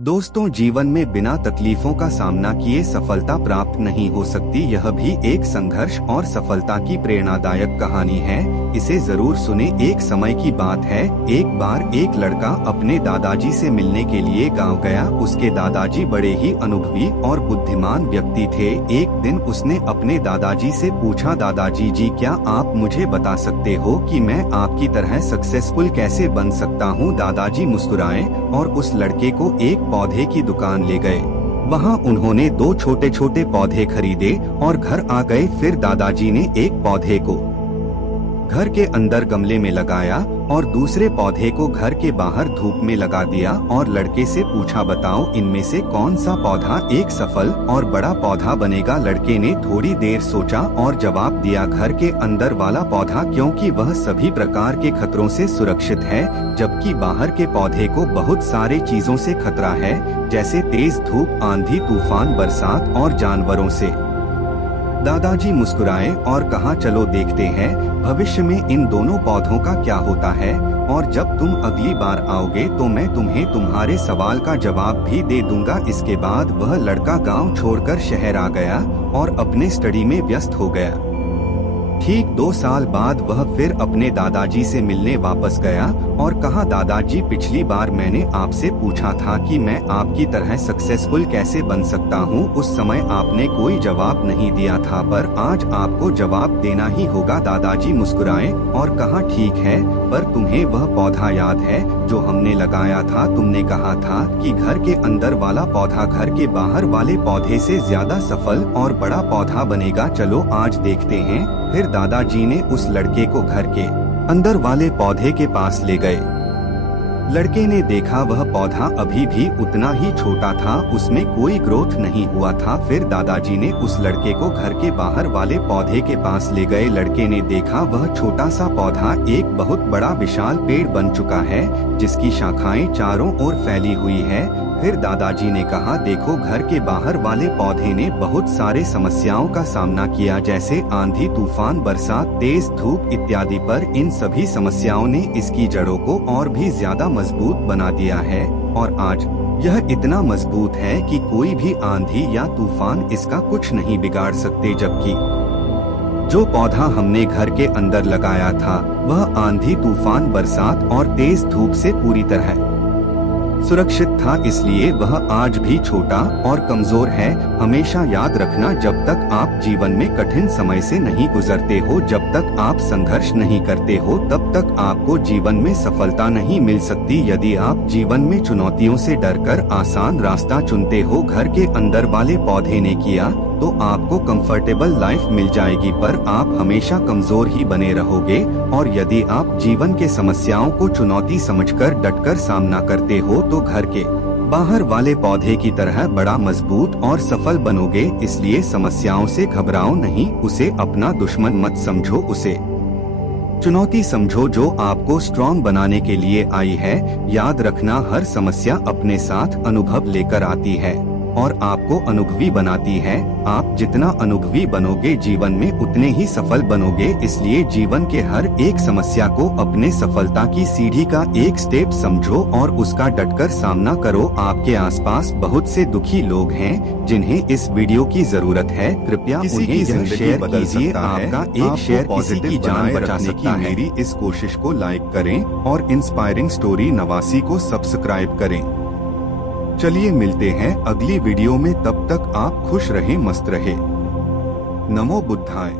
दोस्तों, जीवन में बिना तकलीफों का सामना किए सफलता प्राप्त नहीं हो सकती। यह भी एक संघर्ष और सफलता की प्रेरणादायक कहानी है। इसे जरूर सुने। एक समय की बात है, एक बार एक लड़का अपने दादाजी से मिलने के लिए गांव गया। उसके दादाजी बड़े ही अनुभवी और बुद्धिमान व्यक्ति थे। एक दिन उसने अपने दादाजी से पूछा, दादाजी जी, क्या आप मुझे बता सकते हो कि मैं आपकी तरह सक्सेसफुल कैसे बन सकता हूँ? दादाजी मुस्कुराए और उस लड़के को एक पौधे की दुकान ले गए। वहाँ उन्होंने 2 छोटे छोटे पौधे खरीदे और घर आ गए। फिर दादाजी ने एक पौधे को घर के अंदर गमले में लगाया और दूसरे पौधे को घर के बाहर धूप में लगा दिया और लड़के से पूछा, बताओ इनमें से कौन सा पौधा एक सफल और बड़ा पौधा बनेगा? लड़के ने थोड़ी देर सोचा और जवाब दिया, घर के अंदर वाला पौधा, क्योंकि वह सभी प्रकार के खतरों से सुरक्षित है, जबकि बाहर के पौधे को बहुत सारे चीजों से खतरा है, जैसे तेज धूप, आंधी, तूफान, बरसात और जानवरों से। दादाजी मुस्कुराए और कहा, चलो देखते हैं भविष्य में इन दोनों पौधों का क्या होता है, और जब तुम अगली बार आओगे तो मैं तुम्हें तुम्हारे सवाल का जवाब भी दे दूंगा। इसके बाद वह लड़का गांव छोड़कर शहर आ गया और अपने स्टडी में व्यस्त हो गया। ठीक 2 साल बाद वह फिर अपने दादाजी से मिलने वापस गया और कहा, दादाजी, पिछली बार मैंने आपसे पूछा था कि मैं आपकी तरह सक्सेसफुल कैसे बन सकता हूँ। उस समय आपने कोई जवाब नहीं दिया था, पर आज आपको जवाब देना ही होगा। दादाजी मुस्कुराए और कहा, ठीक है, पर तुम्हें वह पौधा याद है जो हमने लगाया था? तुमने कहा था कि घर के अंदर वाला पौधा घर के बाहर वाले पौधे से ज्यादा सफल और बड़ा पौधा बनेगा। चलो आज देखते हैं। फिर दादाजी ने उस लड़के को घर के अंदर वाले पौधे के पास ले गए। लड़के ने देखा वह पौधा अभी भी उतना ही छोटा था, उसमें कोई ग्रोथ नहीं हुआ था। फिर दादाजी ने उस लड़के को घर के बाहर वाले पौधे के पास ले गए। लड़के ने देखा वह छोटा सा पौधा एक बहुत बड़ा विशाल पेड़ बन चुका है, जिसकी शाखाएं चारों ओर फैली हुई है। फिर दादाजी ने कहा, देखो, घर के बाहर वाले पौधे ने बहुत सारे समस्याओं का सामना किया, जैसे आंधी, तूफान, बरसात, तेज धूप इत्यादि, पर इन सभी समस्याओं ने इसकी जड़ों को और भी ज्यादा मजबूत बना दिया है, और आज यह इतना मजबूत है कि कोई भी आंधी या तूफान इसका कुछ नहीं बिगाड़ सकते। जबकि जो पौधा हमने घर के अंदर लगाया था वह आंधी, तूफान, बरसात और तेज धूप से पूरी तरह सुरक्षित था, इसलिए वह आज भी छोटा और कमजोर है। हमेशा याद रखना, जब तक आप जीवन में कठिन समय से नहीं गुजरते हो, जब तक आप संघर्ष नहीं करते हो, तब तक आपको जीवन में सफलता नहीं मिल सकती। यदि आप जीवन में चुनौतियों से डरकर आसान रास्ता चुनते हो, घर के अंदर वाले पौधे ने किया, तो आपको कंफर्टेबल लाइफ मिल जाएगी, पर आप हमेशा कमजोर ही बने रहोगे। और यदि आप जीवन के समस्याओं को चुनौती समझकर डटकर सामना करते हो, तो घर के बाहर वाले पौधे की तरह बड़ा, मजबूत और सफल बनोगे। इसलिए समस्याओं से घबराओ नहीं, उसे अपना दुश्मन मत समझो, उसे चुनौती समझो जो आपको स्ट्रॉन्ग बनाने के लिए आई है। याद रखना, हर समस्या अपने साथ अनुभव लेकर आती है और आपको अनुभवी बनाती है। आप जितना अनुभवी बनोगे जीवन में, उतने ही सफल बनोगे। इसलिए जीवन के हर एक समस्या को अपने सफलता की सीढ़ी का एक स्टेप समझो और उसका डटकर सामना करो। आपके आसपास बहुत से दुखी लोग हैं जिन्हें इस वीडियो की जरूरत है। कृपया उन्हें यह शेयर कीजिए। आपका एक शेयर किसी की जान बचा सकता है। मेरी इस कोशिश को लाइक करें और इंस्पायरिंग स्टोरी नवासी को सब्सक्राइब करें। चलिए मिलते हैं अगली वीडियो में, तब तक आप खुश रहें, मस्त रहें। नमो बुद्धाय।